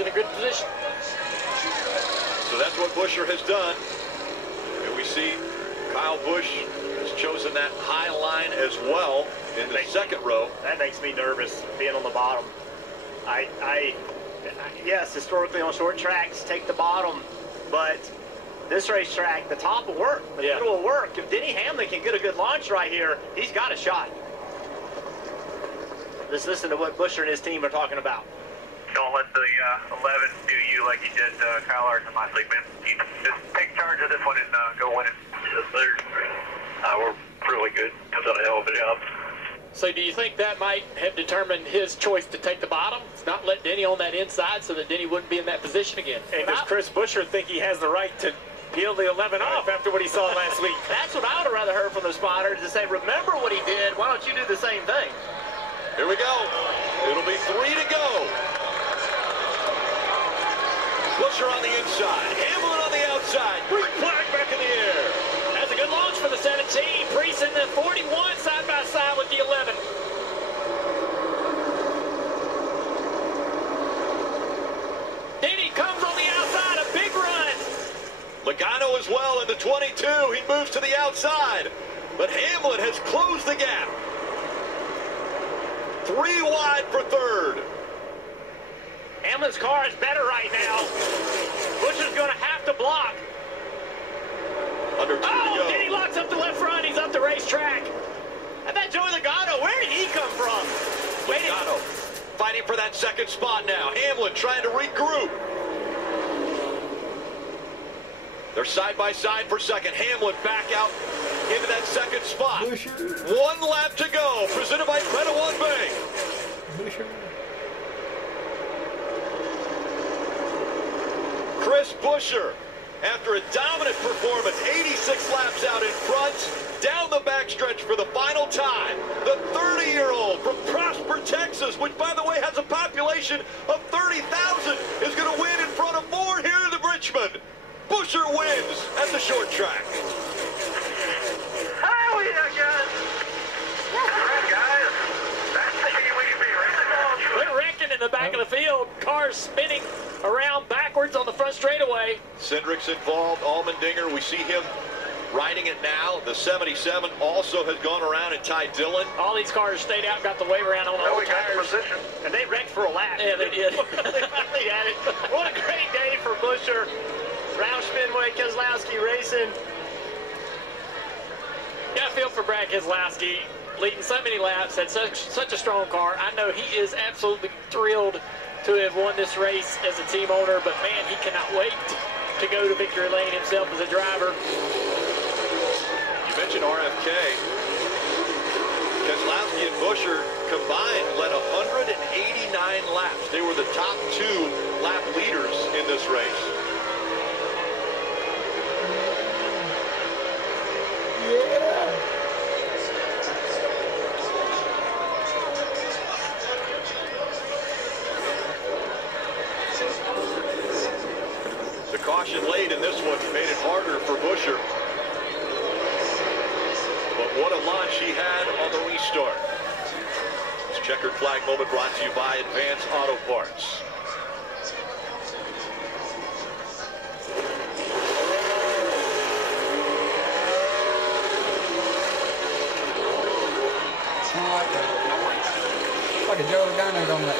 in a good position. So that's what Buescher has done. And we see Kyle Busch has chosen that high line as well in the second row. That makes me nervous, being on the bottom. Yes, historically on short tracks, take the bottom, but this racetrack, the top will work, the middle will work. If Denny Hamlin can get a good launch right here, he's got a shot. Just listen to what Buescher and his team are talking about. Don't let the 11 do you like you did Kyle Larson last week, man. You just take charge of this one and go win it. Yes, sir. We're really good. Comes out a hell of a job. So do you think that might have determined his choice to take the bottom? Not let Denny on that inside so that Denny wouldn't be in that position again. And does Chris Buescher think he has the right to peel the 11 off after what he saw last week? That's what I would have rather heard from the spotters, to say, remember what he did, why don't you do the same thing? Here we go. It'll be 3 to go. Buescher on the inside, Hamlin on the outside. Green flag back in the air. That's a good launch for the 17. Priest in the 41 side by side with the 11. Denny comes on the outside, a big run. Logano as well in the 22. He moves to the outside, but Hamlin has closed the gap. 3 wide for third. Hamlin's car is better right now. Buescher's going to have to block. Under 2 to go. Denny locks up the left front. He's up the racetrack. How about Joey Logano? Where did he come from? Logano fighting for that second spot now. Hamlin trying to regroup. They're side by side for second. Hamlin back out into that second spot. Buescher. 1 lap to go. Presented by Credit One Bank. Buescher. Chris Buescher, after a dominant performance, 86 laps out in front, down the backstretch for the final time. The 30-year-old from Prosper, Texas, which, by the way, has a population of 30,000, is going to win in front of more here in the Richmond. Buescher wins at the short track. Oh, yeah, guys. All right, guys. That's the way we should be racing. They're wrecking in the back of the field. Cars spinning around backwards on the front straightaway. Cindric's involved, Allmendinger, we see him riding it now. The 77 also has gone around and tied Dillon. All these cars stayed out, got the wave around on all tires. And they wrecked for a lap. Yeah, they did. They finally had it. What a great day for Buescher. Roush Fenway, Keselowski racing. Got a feel for Brad Keselowski, leading so many laps, had such a strong car. I know he is absolutely thrilled to have won this race as a team owner, but man, he cannot wait to go to victory lane himself as a driver. You mentioned RFK. Keselowski and Buescher combined led 189 laps. They were the top 2 lap leaders in this race. The caution late in this one made it harder for Buescher. But what a launch he had on the restart. This checkered flag moment brought to you by Advance Auto Parts. Like a Joe Logano on that.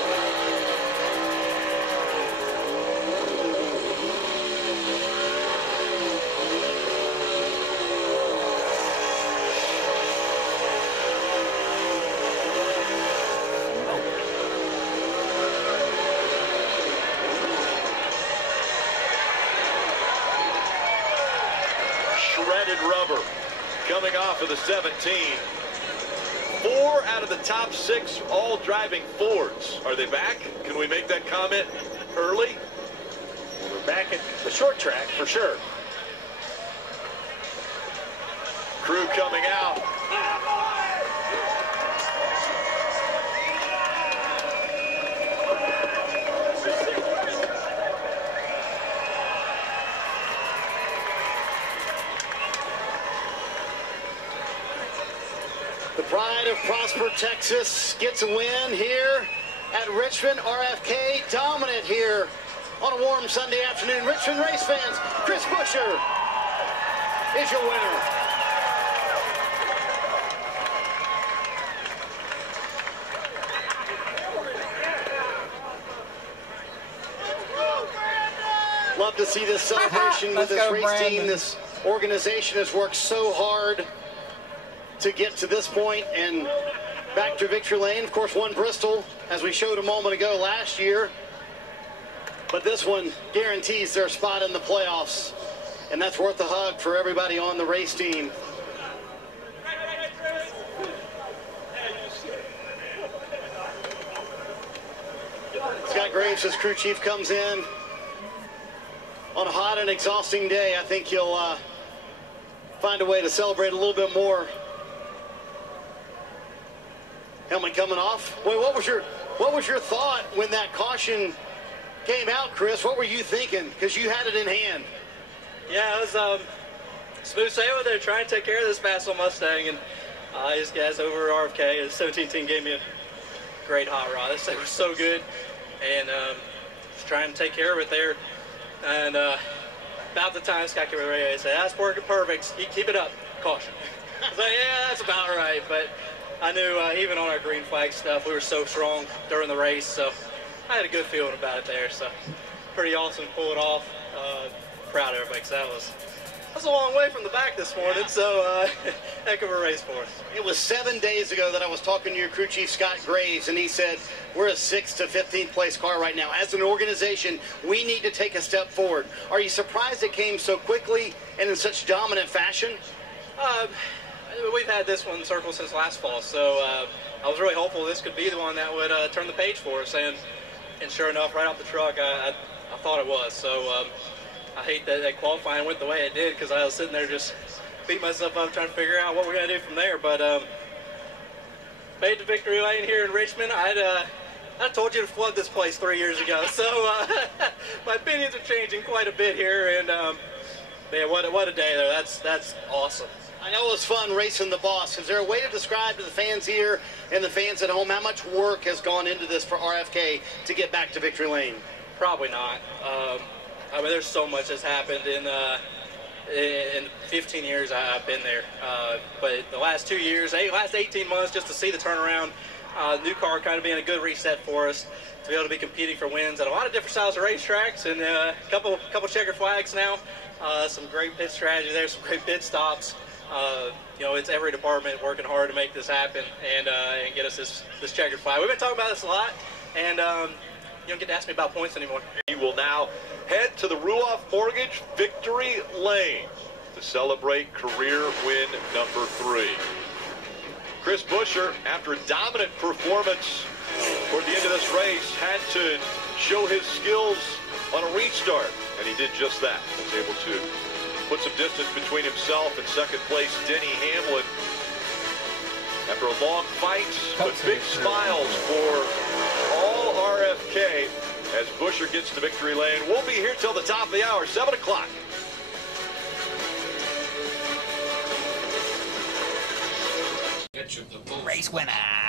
Shredded rubber coming off of the 17. 4 out of the top 6 all driving Fords. Are they back? Can we make that comment early? We're back at the short track for sure. Crew coming out. The pride of Prosper, Texas gets a win here at Richmond. RFK dominant here on a warm Sunday afternoon. Richmond race fans, Chris Buescher is your winner. Love to see this celebration with this race team. This organization has worked so hard to get to this point and back to victory lane. Of course, won Bristol, as we showed a moment ago last year. But this one guarantees their spot in the playoffs. And that's worth a hug for everybody on the race team. Scott Graves, as crew chief, comes in on a hot and exhausting day. I think he'll find a way to celebrate a little bit more. Helmet coming off. Boy, what was your thought when that caution came out, Chris? What were you thinking? Because you had it in hand. Yeah, it was smooth sailing there, trying to take care of this fast little Mustang, and these guys over at RFK, the 17 team, gave me a great hot rod. This thing was so good, and just trying to take care of it there. And about the time Scott came ready, I said, "That's working perfect. Keep it up. Caution." I was like, "Yeah, that's about right." But I knew even on our green flag stuff, we were so strong during the race, so I had a good feeling about it there. So pretty awesome to pull it off. Proud of everybody, because that was a long way from the back this morning, so heck of a race for us. It was 7 days ago that I was talking to your crew chief, Scott Graves, and he said, we're a 6th to 15th place car right now. As an organization, we need to take a step forward. Are you surprised it came so quickly and in such dominant fashion? We've had this one circled since last fall, so I was really hopeful this could be the one that would turn the page for us, and sure enough, right off the truck, I thought it was. So I hate that qualifying went the way it did, because I was sitting there just beating myself up trying to figure out what we're going to do from there. But made the victory lane here in Richmond. I told you to flood this place 3 years ago, so my opinions are changing quite a bit here, and man, what a day there. That's awesome. I know it was fun racing the boss. Is there a way to describe to the fans here and the fans at home how much work has gone into this for RFK to get back to victory lane? Probably not. I mean, there's so much that's happened in 15 years I've been there. But the last 2 years, last 18 months, just to see the turnaround, new car kind of being a good reset for us, to be able to be competing for wins at a lot of different styles of racetracks, and a couple checker flags now. Some great pit strategy there, some great pit stops. You know, it's every department working hard to make this happen and get us this checkered flag. We've been talking about this a lot, and you don't get to ask me about points anymore. He will now head to the Ruoff Mortgage Victory Lane to celebrate career win number 3. Chris Buescher, after a dominant performance toward the end of this race, had to show his skills on a restart, and he did just that. Was able to put some distance between himself and second place Denny Hamlin. After a long fight, but big smiles for all RFK as Buescher gets to victory lane. We'll be here till the top of the hour, 7 o'clock. Race winner.